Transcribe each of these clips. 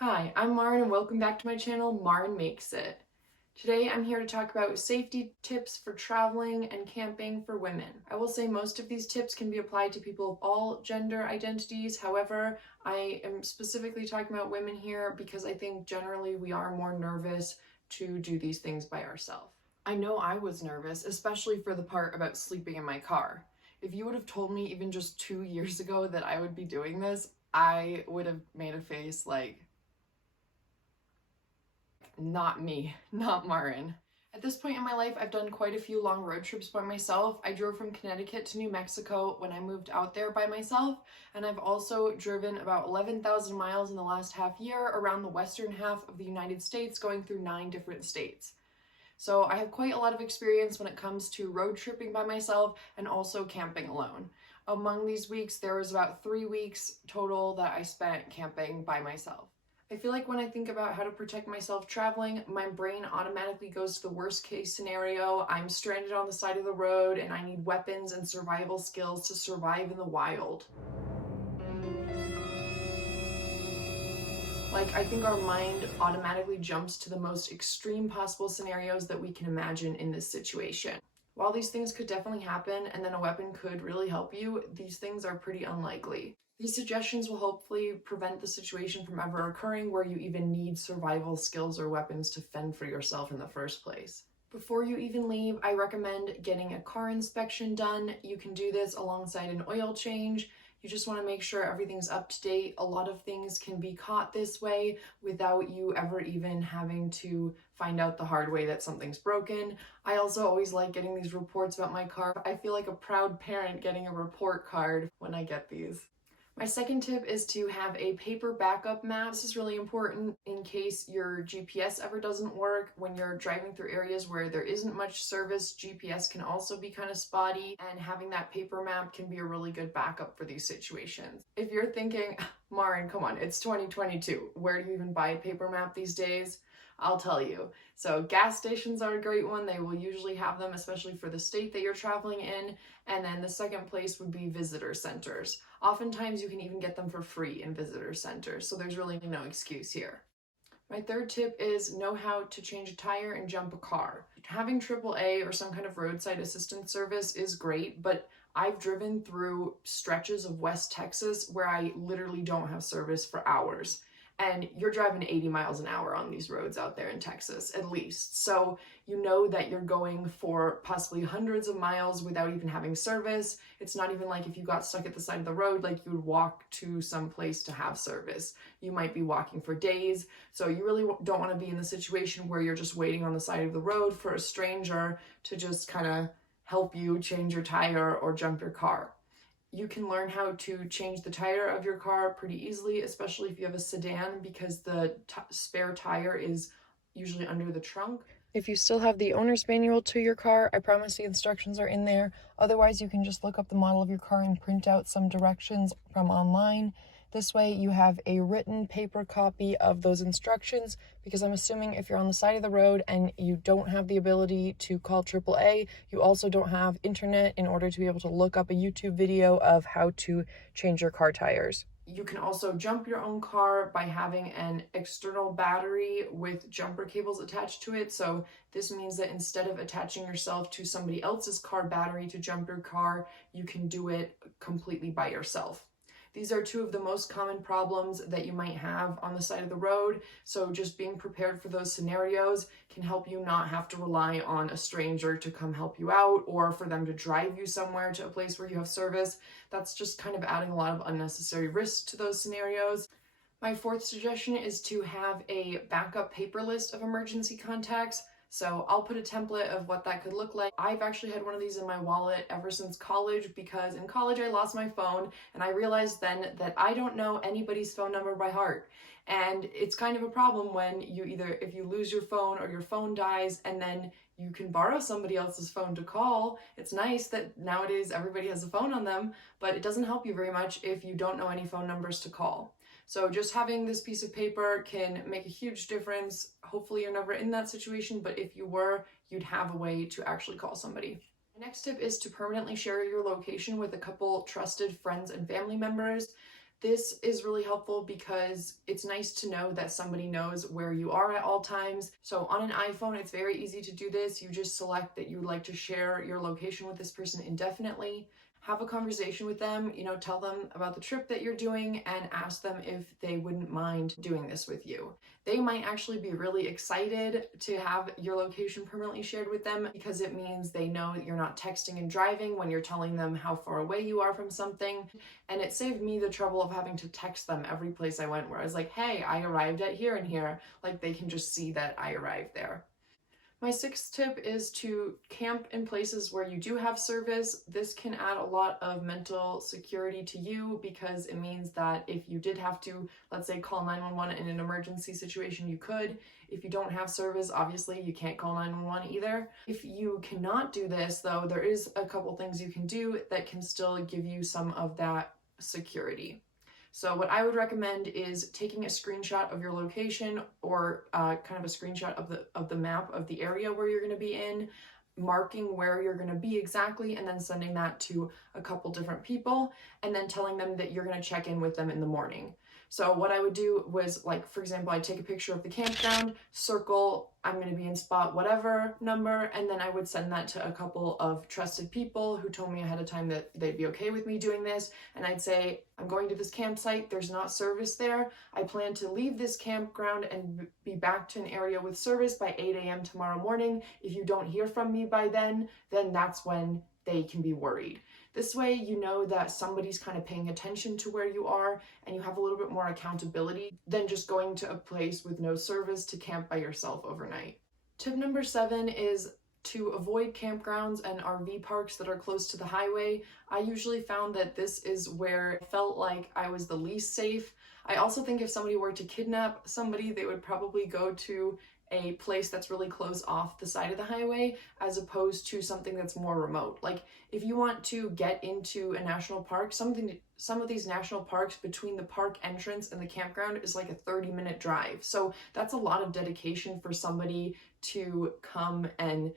Hi, I'm Maren and welcome back to my channel, Maren Makes It. Today I'm here to talk about safety tips for traveling and camping for women. I will say most of these tips can be applied to people of all gender identities. However, I am specifically talking about women here because I think generally we are more nervous to do these things by ourselves. I know I was nervous, especially for the part about sleeping in my car. If you would have told me even just 2 years ago that I would be doing this, I would have made a face like, not me, not Maren. At this point in my life, I've done quite a few long road trips by myself. I drove from Connecticut to New Mexico when I moved out there by myself, and I've also driven about 11,000 miles in the last half year around the western half of the United States, going through 9 different states. So I have quite a lot of experience when it comes to road tripping by myself and also camping alone. Among these weeks, there was about 3 weeks total that I spent camping by myself. I feel like when I think about how to protect myself traveling, my brain automatically goes to the worst case scenario. I'm stranded on the side of the road and I need weapons and survival skills to survive in the wild. Like, I think our mind automatically jumps to the most extreme possible scenarios that we can imagine in this situation. While these things could definitely happen and then a weapon could really help you, these things are pretty unlikely. These suggestions will hopefully prevent the situation from ever occurring where you even need survival skills or weapons to fend for yourself in the first place. Before you even leave, I recommend getting a car inspection done. You can do this alongside an oil change. You just want to make sure everything's up to date. A lot of things can be caught this way without you ever even having to find out the hard way that something's broken. I also always like getting these reports about my car. I feel like a proud parent getting a report card when I get these. My second tip is to have a paper backup map. This is really important in case your GPS ever doesn't work. When you're driving through areas where there isn't much service, GPS can also be kind of spotty, and having that paper map can be a really good backup for these situations. If you're thinking, Maren, come on, it's 2022. Where do you even buy a paper map these days? I'll tell you. So gas stations are a great one. They will usually have them, especially for the state that you're traveling in. And then the second place would be visitor centers. Oftentimes you can even get them for free in visitor centers, so there's really no excuse here. My third tip is know how to change a tire and jump a car. Having AAA or some kind of roadside assistance service is great, but I've driven through stretches of West Texas where I literally don't have service for hours. And you're driving 80 miles an hour on these roads out there in Texas, at least. So you know that you're going for possibly hundreds of miles without even having service. It's not even like if you got stuck at the side of the road, like you would walk to some place to have service. You might be walking for days. So you really don't want to be in the situation where you're just waiting on the side of the road for a stranger to just kind of help you change your tire or jump your car. You can learn how to change the tire of your car pretty easily, especially if you have a sedan, because the spare tire is usually under the trunk. If you still have the owner's manual to your car, I promise the instructions are in there. Otherwise, you can just look up the model of your car and print out some directions from online. This way you have a written paper copy of those instructions, because I'm assuming if you're on the side of the road and you don't have the ability to call AAA, you also don't have internet in order to be able to look up a YouTube video of how to change your car tires. You can also jump your own car by having an external battery with jumper cables attached to it. So this means that instead of attaching yourself to somebody else's car battery to jump your car, you can do it completely by yourself. These are 2 of the most common problems that you might have on the side of the road, so just being prepared for those scenarios can help you not have to rely on a stranger to come help you out or for them to drive you somewhere to a place where you have service. That's just kind of adding a lot of unnecessary risk to those scenarios. My fourth suggestion is to have a backup paper list of emergency contacts. So I'll put a template of what that could look like. I've actually had one of these in my wallet ever since college, because in college I lost my phone and I realized then that I don't know anybody's phone number by heart. And it's kind of a problem when if you lose your phone or your phone dies and then you can borrow somebody else's phone to call. It's nice that nowadays everybody has a phone on them, but it doesn't help you very much if you don't know any phone numbers to call. So just having this piece of paper can make a huge difference. Hopefully you're never in that situation, but if you were, you'd have a way to actually call somebody. The next tip is to permanently share your location with a couple trusted friends and family members. This is really helpful because it's nice to know that somebody knows where you are at all times. So on an iPhone, it's very easy to do this. You just select that you would like to share your location with this person indefinitely. Have a conversation with them, tell them about the trip that you're doing and ask them if they wouldn't mind doing this with you. They might actually be really excited to have your location permanently shared with them because it means they know that you're not texting and driving when you're telling them how far away you are from something. And it saved me the trouble of having to text them every place I went where I was like, hey, I arrived at here and here. Like, they can just see that I arrived there. My sixth tip is to camp in places where you do have service. This can add a lot of mental security to you because it means that if you did have to, let's say, call 911 in an emergency situation, you could. If you don't have service, obviously you can't call 911 either. If you cannot do this, though, there is a couple things you can do that can still give you some of that security. So what I would recommend is taking a screenshot of your location or kind of a screenshot of the map of the area where you're going to be in, marking where you're going to be exactly, and then sending that to a couple different people, and then telling them that you're going to check in with them in the morning. So what I would do was, like, for example, I'd take a picture of the campground, circle, I'm going to be in spot whatever number, and then I would send that to a couple of trusted people who told me ahead of time that they'd be okay with me doing this. And I'd say, I'm going to this campsite, there's not service there. I plan to leave this campground and be back to an area with service by 8 a.m. tomorrow morning. If you don't hear from me by then that's when they can be worried. This way, you know that somebody's kind of paying attention to where you are and you have a little bit more accountability than just going to a place with no service to camp by yourself overnight. Tip number 7 is to avoid campgrounds and RV parks that are close to the highway. I usually found that this is where I felt like I was the least safe. I also think if somebody were to kidnap somebody, they would probably go to a place that's really close off the side of the highway as opposed to something that's more remote. Like, if you want to get into a national park, some of these national parks, between the park entrance and the campground is like a 30-minute drive. So that's a lot of dedication for somebody to come and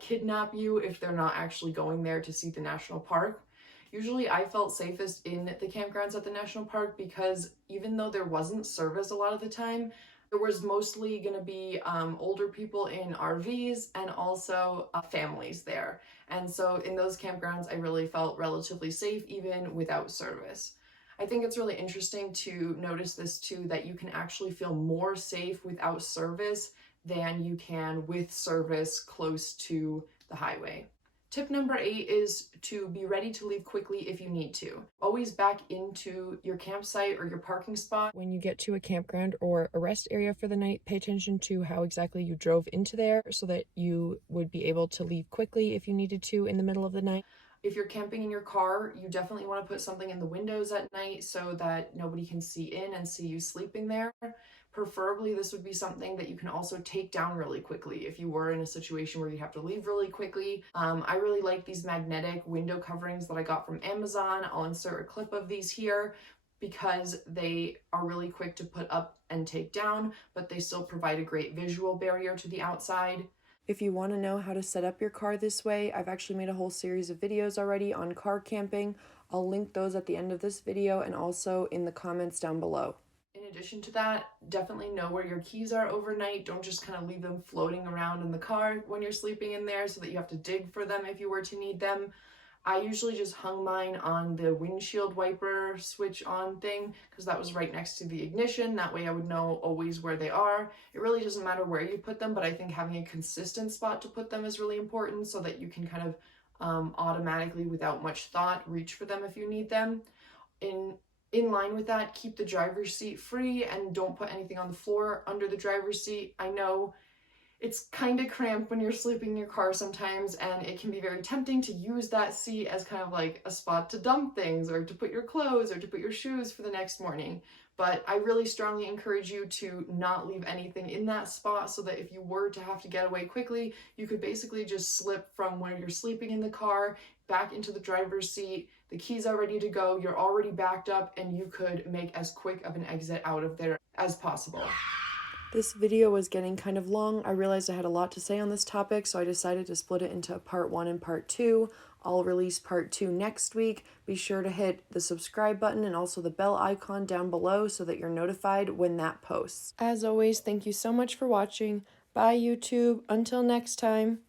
kidnap you if they're not actually going there to see the national park. Usually I felt safest in the campgrounds at the national park because even though there wasn't service a lot of the time, there was mostly going to be older people in RVs and also families there. And so in those campgrounds, I really felt relatively safe even without service. I think it's really interesting to notice this too, that you can actually feel more safe without service than you can with service close to the highway. Tip number 8 is to be ready to leave quickly if you need to. Always back into your campsite or your parking spot. When you get to a campground or a rest area for the night, pay attention to how exactly you drove into there so that you would be able to leave quickly if you needed to in the middle of the night. If you're camping in your car, you definitely want to put something in the windows at night so that nobody can see in and see you sleeping there. Preferably, this would be something that you can also take down really quickly if you were in a situation where you have to leave really quickly. I really like these magnetic window coverings that I got from Amazon. I'll insert a clip of these here because they are really quick to put up and take down, but they still provide a great visual barrier to the outside. If you want to know how to set up your car this way, I've actually made a whole series of videos already on car camping. I'll link those at the end of this video and also in the comments down below. In addition to that, definitely know where your keys are overnight. Don't just kind of leave them floating around in the car when you're sleeping in there so that you have to dig for them if you were to need them. I usually just hung mine on the windshield wiper switch on thing because that was right next to the ignition. That way I would know always where they are. It really doesn't matter where you put them, but I think having a consistent spot to put them is really important so that you can kind of automatically, without much thought, reach for them if you need them. In line with that, keep the driver's seat free and don't put anything on the floor under the driver's seat. I know it's kind of cramped when you're sleeping in your car sometimes, and it can be very tempting to use that seat as kind of like a spot to dump things or to put your clothes or to put your shoes for the next morning. But I really strongly encourage you to not leave anything in that spot so that if you were to have to get away quickly, you could basically just slip from where you're sleeping in the car back into the driver's seat. The keys are ready to go, you're already backed up, and you could make as quick of an exit out of there as possible. This video was getting kind of long. I realized I had a lot to say on this topic, so I decided to split it into part 1 and part 2. I'll release part 2 next week. Be sure to hit the subscribe button and also the bell icon down below so that you're notified when that posts. As always, thank you so much for watching. Bye, YouTube. Until next time.